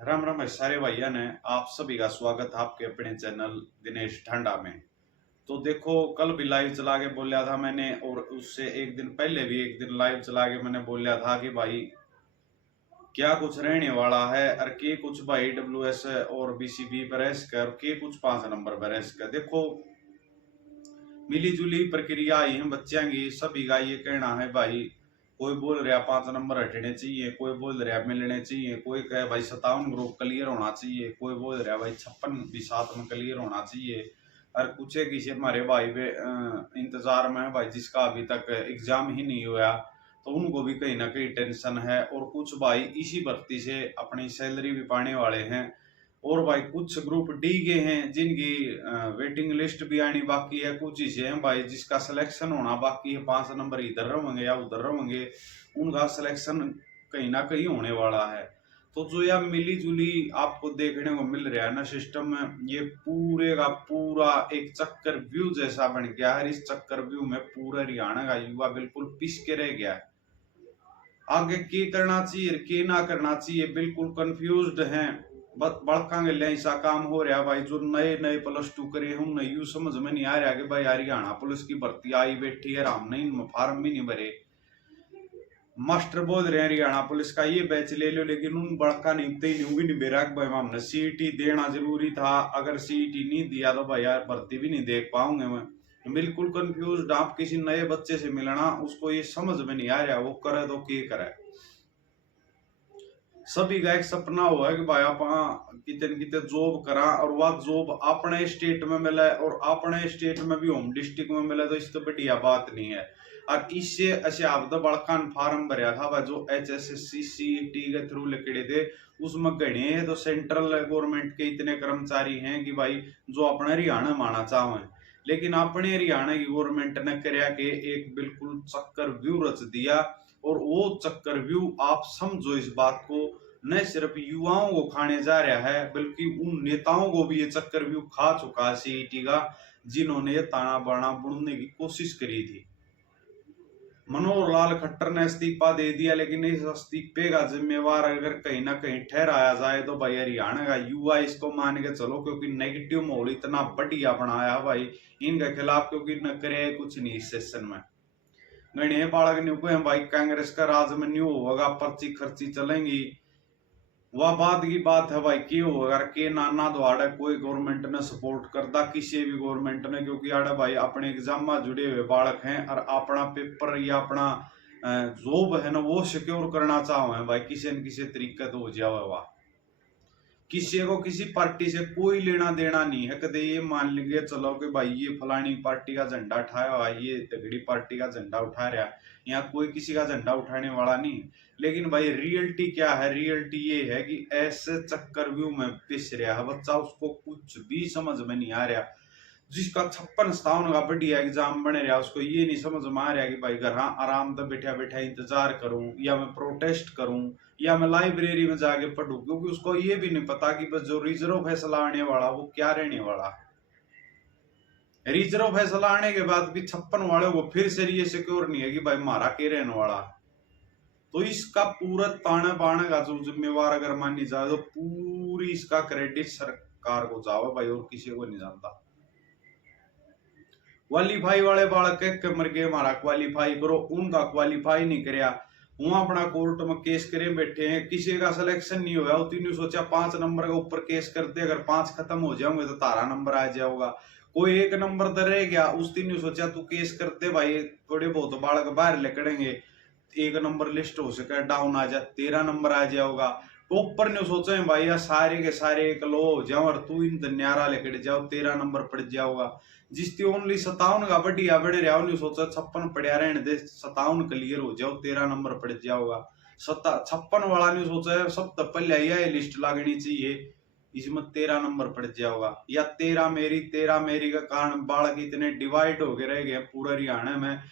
राम राम सारे भैया ने आप सभी का स्वागत है आपके अपने चैनल दिनेश ठांडा में। तो देखो, कल भी लाइव चला के बोला था मैंने, और उससे एक दिन पहले भी एक दिन लाइव चला के मैंने बोला था कि भाई क्या कुछ रहने वाला है, और के कुछ भाई डब्ल्यूएस और बीसीबी बरस कर के कुछ 5 नंबर बरस कर। देखो, मिली जुली प्रक्रिया आई है बच्चों की, सभी का ये कहना है भाई। कोई बोल रहा 5 नंबर हटने चाहिए, कोई बोल रहा मिलने चाहिए, कोई कहे भाई 57 ग्रुप क्लियर होना चाहिए, कोई बोल रहा भाई 56 भी साथ में क्लियर होना चाहिए। और कुछ किसी हमारे भाई इंतजार में है भाई जिसका अभी तक एग्जाम ही नहीं हुआ, तो उनको भी कहीं ना कहीं टेंशन है। और कुछ भाई इसी भर्ती से अपनी सैलरी भी पाने वाले हैं। और भाई कुछ ग्रुप डी के हैं जिनकी वेटिंग लिस्ट भी आनी बाकी है। कुछ ही हैं भाई जिसका सिलेक्शन होना बाकी है, 5 नंबर इधर रहेंगे या उधर रहेंगे, उनका सिलेक्शन कहीं ना कहीं होने वाला है। तो जो यह मिली जुली आपको देखने को मिल रहा है ना सिस्टम में, ये पूरे का पूरा एक चक्कर व्यू जैसा बन गया है। इस चक्कर व्यू में पूरा हरियाणा का युवा बिल्कुल पिस के रह गया है। आगे के करना चाहिए के ना करना चाहिए, बिल्कुल कंफ्यूज्ड हैं। बड़का गलिया ऐसा काम हो रहा भाई, जो नए नए +2 करे उन्हें यू समझ में नहीं आ रहा कि भाई हरियाणा पुलिस की भर्ती आई बैठी है, हमने इनमें फार्म भी नहीं भरे। मास्टर बोल रहे हैं हरियाणा पुलिस का ये बैच ले लो, लेकिन उन बड़का नहीं भी नहीं बेरा भाई हमने सीईटी देना जरूरी था। अगर सीईटी नहीं दिया तो भाई यार भर्ती भी नहीं देख पाऊंगे मैं। बिल्कुल कंफ्यूज। आप किसी नए बच्चे से मिलना, उसको ये समझ में नहीं आ रहा वो करे तो के करे। सभी का एक सपना हुआ है कि भाई आप कितने कितने जॉब करा, और वह जॉब अपने स्टेट में मिले, और अपने स्टेट में भी होम डिस्ट्रिक्ट में मिले, तो इससे बढ़िया बात नहीं है। और इससे ऐसे आप तो बड़का फार्म भरया था भाई, जो HSSC CET के थ्रू लिखड़े थे, उसमें गणे तो सेंट्रल गवर्नमेंट के इतने कर्मचारी हैं कि भाई जो अपने हरियाणा में आना चाहे। लेकिन अपने हरियाणा की गवर्नमेंट ने करया के एक बिल्कुल चक्कर व्यू रच दिया। और वो चक्कर व्यू आप समझो इस बात को, न सिर्फ युवाओं को खाने जा रहा है बल्कि उन नेताओं को भी ये चक्कर व्यू खा चुका है सीईटी का, जिन्होंने ये ताना बाना बुनने की कोशिश करी थी। मनोहर लाल खट्टर ने इस्तीफा दे दिया, लेकिन इस इस्तीफे का जिम्मेवार अगर कहीं ना कहीं ठहराया जाए तो भाई हरियाणा का युवा इसको मान के चलो, क्योंकि नेगेटिव माहौल इतना बढ़िया बनाया भाई इनके खिलाफ, क्योंकि न करे कुछ नहीं इस सेशन में। गणे बालक न्यू को भाई कांग्रेस का राज में न्यू होगा, पर्ची खर्ची चलेंगी। वह बात की बात है भाई क्यों अगर के नाना द्वारा कोई गवर्नमेंट ने सपोर्ट करता किसी भी गवर्नमेंट ने, क्योंकि आड़े भाई अपने एग्जाम में जुड़े हुए बालक हैं और अपना पेपर या अपना जॉब है ना वो सिक्योर करना चाहो भाई, किसी न किसी तरीके तो हो जाए। वह किसी को किसी पार्टी से कोई लेना देना नहीं है। कदे ये मान लीजिए चलो कि भाई ये फलानी पार्टी का झंडा उठाया हुआ, ये तगड़ी पार्टी का झंडा उठा रहा है, यहाँ कोई किसी का झंडा उठाने वाला नहीं। लेकिन भाई रियलिटी क्या है, रियलिटी ये है कि ऐसे चक्कर व्यू में पिस रहा है बच्चा, उसको कुछ भी समझ में नहीं आ रहा। जिसका 56-57 का बढ़िया एग्जाम बने रहा, उसको ये नहीं समझ में आ रहा कि भाई घर आराम से बैठा बैठा इंतजार करूं, या मैं प्रोटेस्ट करूं, या मैं लाइब्रेरी में जाके पढ़ूं, क्योंकि उसको ये भी नहीं पता कि बस जो रिजर्व फैसला आने वाला वो क्या रहने वाला है। रिजर्व फैसला आने के बाद भी 56 वाले को फिर से ये सिक्योर नहीं है कि भाई मारा के रहने वाला है। तो इसका पूरा ताने बाने का जो जिम्मेवार अगर मानी जाए तो पूरी इसका क्रेडिट सरकार को जाओ भाई, और किसी को नहीं जानता। क्वालीफाई वाले बालक के मर गए, हमारा क्वालीफाई करो, उनका क्वालीफाई नहीं करया, वहां अपना कोर्ट में केस करे बैठे हैं, किसी का सिलेक्शन नहीं हुआ। तीनों सोचा 5 नंबर के ऊपर केस करते, अगर 5 खत्म हो जाओगे तो तारा नंबर आ जाओगा। कोई 1 नंबर तो रह गया, उस तीनों सोचा तू केस करते भाई, थोड़े बहुत बालक बाहर निकलेंगे, 1 नंबर लिस्ट हो सके डाउन आ जाए, 13 नंबर आ जाओगा। ऊपर ने सोचा भाई यार सारे के सारे एक लो हो जाओ, और तू इन न्यारा लेकर जाओ, 13 नंबर पड़ जाओगा। जिसकी ओनली 57 का बढ़िया बड़े रहा, उन्हें सोचा 56 पड़ा रहने दे, 57 क्लियर हो जाओ, 13 नंबर पड़ जाओगा। 56 वाला ने सोचा सब तब पहले यह लिस्ट लागनी चाहिए, इसमें 13 नंबर पड़ जाओगा। या 13 मेरी का कारण बालक इतने डिवाइड हो गए रह गए पूरे हरियाणा में।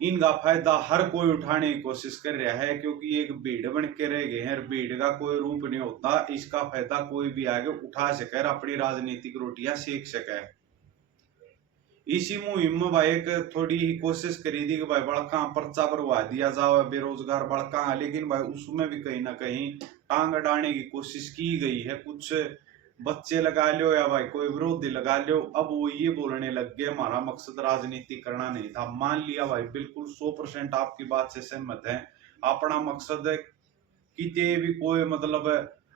इनका फायदा हर कोई उठाने की कोशिश कर रहा है, क्योंकि एक भीड़ बन के रह गए हैं, भीड़ का कोई रूप नहीं होता। इसका फायदा कोई भी आगे उठा सके, अपनी राजनीतिक रोटियां सेक सके। इसी मुहिम में भाई एक थोड़ी ही कोशिश करी थी कि भाई बड़का पर्चा भरवा दिया जाओ बेरोजगार बड़का, लेकिन भाई उसमें भी कहीं ना कहीं टांग अड़ाने की कोशिश की गई है। कुछ बच्चे लगा लो या भाई कोई विरोधी लगा लो, अब वो ये बोलने लग गए हमारा मकसद राजनीति करना नहीं था। मान लिया भाई, बिल्कुल 100% आपकी बात से सहमत है। अपना मकसद किते भी कोई मतलब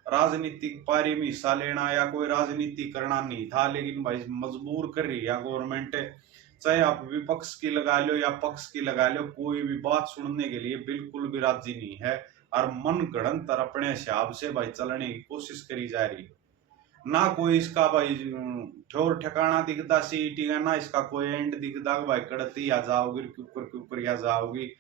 राजनीतिक पारी में हिस्सा लेना या कोई राजनीति करना नहीं था, लेकिन भाई मजबूर कर रही है गवर्नमेंट। चाहे आप विपक्ष की लगा लो या पक्ष की लगा लो, कोई भी बात सुनने के लिए बिल्कुल भी राजी नहीं है। और मन गढ़ंत अपने हिसाब से भाई चलने की कोशिश करी जा रही है। ना कोई इसका भाई ठोर ठिकाना दिखता सीईटी का, ना इसका कोई एंड दिखता भाई कड़ती आ जाओगी के ऊपर या जाओगी।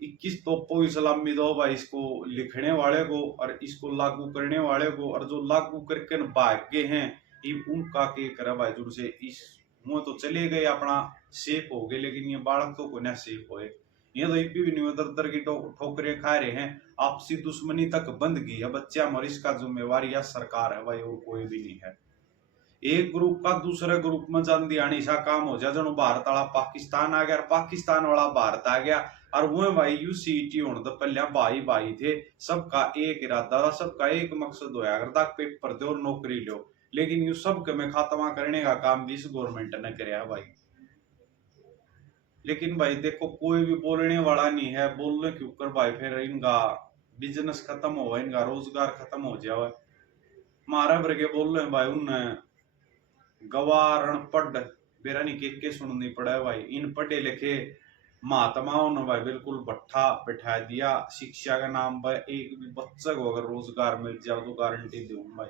21 तोपों की सलामी दो भाई इसको लिखने वाले को और इसको लागू करने वाले को, और जो लागू करके भाग्य हैं ये उनका के करे भाई जुड़ से इस मुंह तो चले गए अपना सेफ हो गए, लेकिन ये बालक तो को ना सेफ होए। ये तो इपी भी नहीं दर दर की ठोकरें खा रहे हैं। आपसी दुश्मनी तक बंद गई है बच्चा, और इसका जिम्मेवार या सरकार है भाई, और कोई भी नहीं है। एक ग्रुप का दूसरे ग्रुप में जान दिया सा काम हो जाए, जनो भारत वाला पाकिस्तान आ गया और पाकिस्तान वाला भारत आ गया। और वो भाई यूसीटी होने तो पहले भाई भाई थे, सबका एक इरादा था, सबका एक मकसद होया करता पेपर दो नौकरी लो। लेकिन यू सब के में खात्मा करने का काम भी इस गवर्नमेंट ने कराया भाई। लेकिन भाई देखो कोई भी बोलने वाला नहीं है, बोलने के ऊपर भाई फिर इनका बिजनेस खत्म हो, इनका रोजगार खत्म हो जाए। मारा भर के बोल रहे भाई उन गवारण पढ़ बेरानी के सुननी पड़े भाई। इन पढ़े लिखे महात्माओं ने भाई बिल्कुल भट्ठा बैठा दिया। शिक्षा के नाम पर एक भी बच्चे को अगर रोजगार मिल जाए तो गारंटी दूं भाई,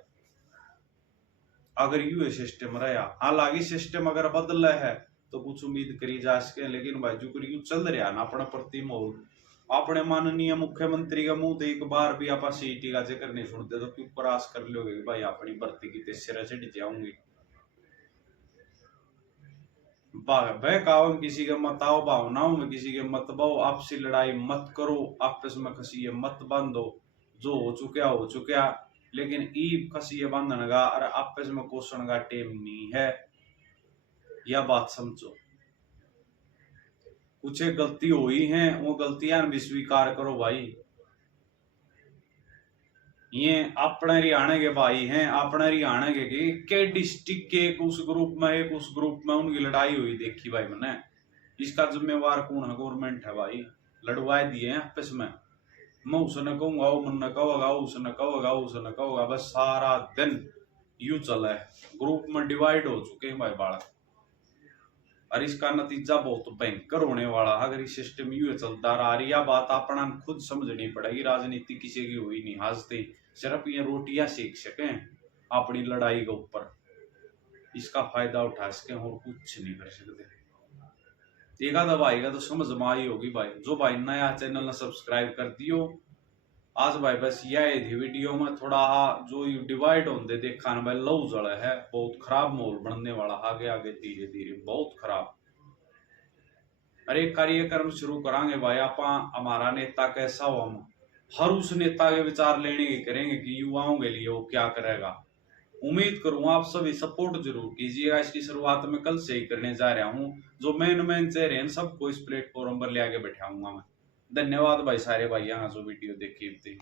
अगर यू सिस्टम रहा। हालांकि सिस्टम अगर बदला है तो कुछ उम्मीद करी जा सके, लेकिन भाई जो यू चल रहा ना अपना प्रति माहौल, अपने माननीय मुख्यमंत्री का मुंह तो एक बार भी आप सीटी का जिक्र नहीं सुनते, तो क्यों प्रयास कर लोगे भाई अपनी भर्ती की सिरा चढ़ जाऊंगी। बहकाओ किसी के मत आओ, भावनाओं में किसी के मत बाओ, आपसी लड़ाई मत करो, आपस में किसी मत बांधो। जो हो चुका, लेकिन ईब कसी बांधने का और आपस में कोसण का टेम नहीं है, यह बात समझो। कुछ गलती हुई है, वो गलतियां भी स्वीकार करो भाई। ये अपने हरियाणा के भाई हैं, अपने हरियाणा के डिस्ट्रिक्ट के एक उस ग्रुप में उनकी लड़ाई हुई देखी भाई मैंने। इसका जिम्मेवार कौन है? गवर्नमेंट है भाई। लड़वाए दिए हैं आपस में। मैं उसने कहूंगा, वो मन कहोगा, उसने कहोगा, उसने कहोगा, बस सारा दिन यू चला है। ग्रुप में डिवाइड हो चुके हैं भाई बालक, और इसका नतीजा बहुत भयंकर होने वाला। अगर इस सिस्टम यू चलता रहा, यह बात अपना खुद समझनी पड़ेगी। राजनीति किसी की हुई नहीं हंसते, सिर्फ ये रोटियां सेक सके अपनी लड़ाई के ऊपर, इसका फायदा उठा सके और कुछ नहीं कर सकते। एक आधा भाई का तो समझ में आई होगी भाई। जो भाई नया चैनल ने सब्सक्राइब कर दियो आज भाई। बस यह थी वीडियो में थोड़ा जो डिवाइड होते देखा ना भाई, लव जड़ है, बहुत खराब माहौल बनने वाला आगे आगे धीरे धीरे बहुत खराब। अरे कार्यक्रम शुरू करांगे भाई आप, हमारा नेता कैसा हो, हम हर उस नेता के विचार लेने की करेंगे कि युवाओं के लिए वो क्या करेगा। उम्मीद करूंगा आप सभी सपोर्ट जरूर कीजिएगा। इसकी शुरुआत में कल से ही करने जा रहा हूँ। जो मेन चेहरे हैं सबको इस प्लेटफॉर्म पर ले आके बैठाऊंगा मैं। धन्यवाद भाई सारे भाई यहाँ जो वीडियो देखी थी।